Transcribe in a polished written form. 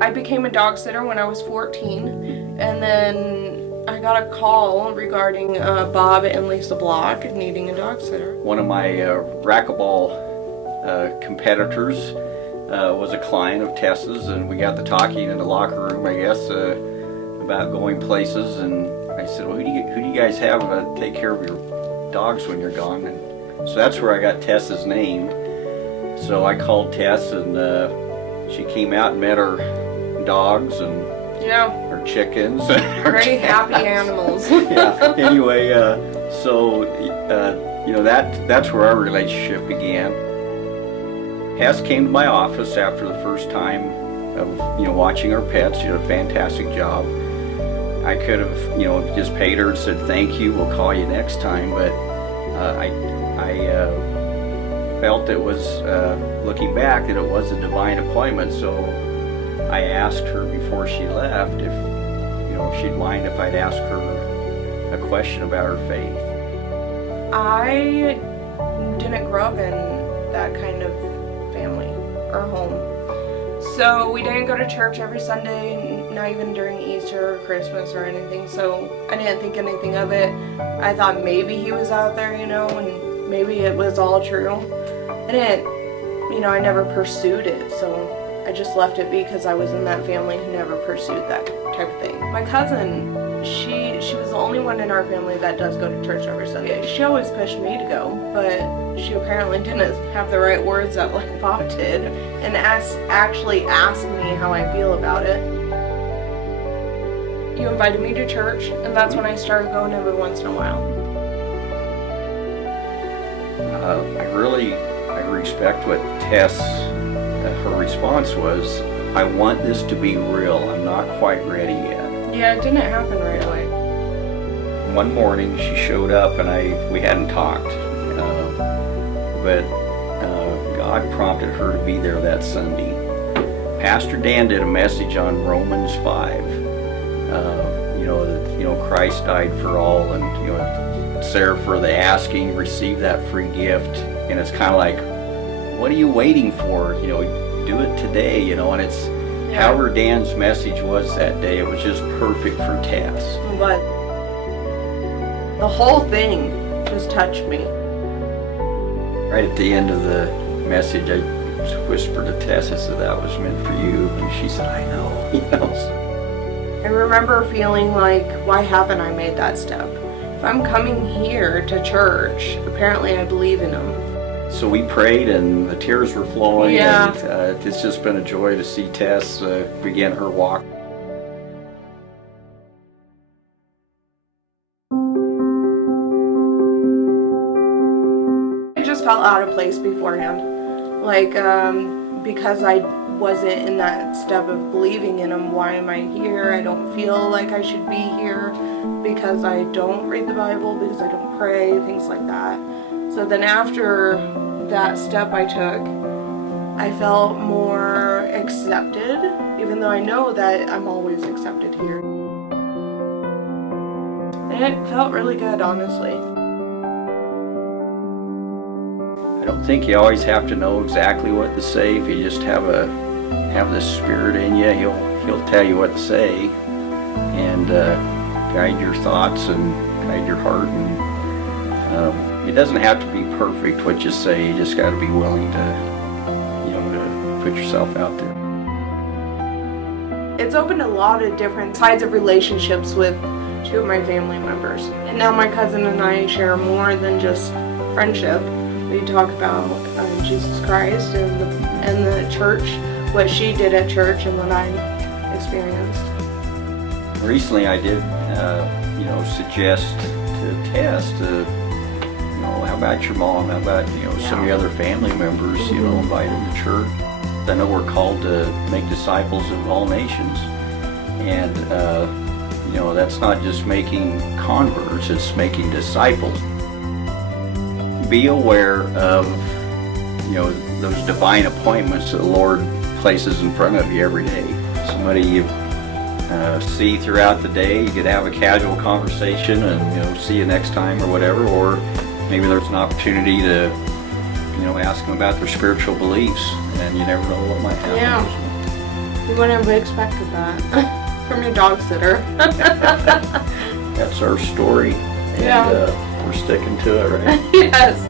I became a dog sitter when I was 14, and then I got a call regarding Bob and Lisa Block needing a dog sitter. One of my racquetball competitors was a client of Tess's, and we got to talking in the locker room, I guess, about going places. And I said, well, who do you guys have to take care of your dogs when you're gone? And so that's where I got Tess's name. So I called Tess, and she came out and met her dogs and her chickens. Very happy animals. Yeah. Anyway, that's where our relationship began. Tess came to my office after the first time of watching our pets. She did a fantastic job. I could have just paid her and said thank you, we'll call you next time, but I felt it was looking back that it was a divine appointment. So I asked her before she left if she'd mind if I'd ask her a question about her faith. I didn't grow up in that kind of family or home. So we didn't go to church every Sunday, not even during Easter or Christmas or anything. So I didn't think anything of it. I thought maybe he was out there, and maybe it was all true. I never pursued it. So I just left it because I was in that family who never pursued that type of thing. My cousin, she was the only one in our family that does go to church every Sunday. She always pushed me to go, but she apparently didn't have the right words that like Bob did, and actually asked me how I feel about it. You invited me to church, and that's when I started going every once in a while. I respect what Tess, her response was, I want this to be real, I'm not quite ready yet. Yeah, it didn't happen right away. One morning she showed up and we hadn't talked, but God prompted her to be there that Sunday. Pastor Dan did a message on Romans 5, that Christ died for all, and it's there for the asking, receive that free gift, and it's kind of like, what are you waiting for? Do it today, and it's however Dan's message was that day, it was just perfect for Tess. But the whole thing just touched me. Right at the end of the message, I whispered to Tess, I said, that was meant for you, and she said, I know. I remember feeling like, why haven't I made that step? If I'm coming here to church, apparently I believe in him. So we prayed and the tears were flowing, yeah. And it's just been a joy to see Tess begin her walk. I just felt out of place beforehand, because I wasn't in that step of believing in him. Why am I here? I don't feel like I should be here because I don't read the Bible, because I don't pray, things like that. So then after that step I took, I felt more accepted, even though I know that I'm always accepted here. And it felt really good, honestly. I don't think you always have to know exactly what to say. If you just have the Spirit in you, he'll tell you what to say, and guide your thoughts and guide your heart. And it doesn't have to be perfect what you say. You just got to be willing to put yourself out there. It's opened a lot of different sides of relationships with two of my family members. And now my cousin and I share more than just friendship. We talk about Jesus Christ and the church, what she did at church and what I experienced. Recently I did, suggest to Tess to, how about your mom, how about, some of your other family members, invite them to church. I know we're called to make disciples of all nations, and, that's not just making converts, it's making disciples. Be aware of, those divine appointments that the Lord places in front of you every day. Somebody you see throughout the day, you could have a casual conversation and, see you next time or whatever, or maybe there's an opportunity to, ask them about their spiritual beliefs, and you never know what might happen. Yeah. You wouldn't have expected that from your dog sitter. That's our story, and Yeah. we're sticking to it, right? Yes.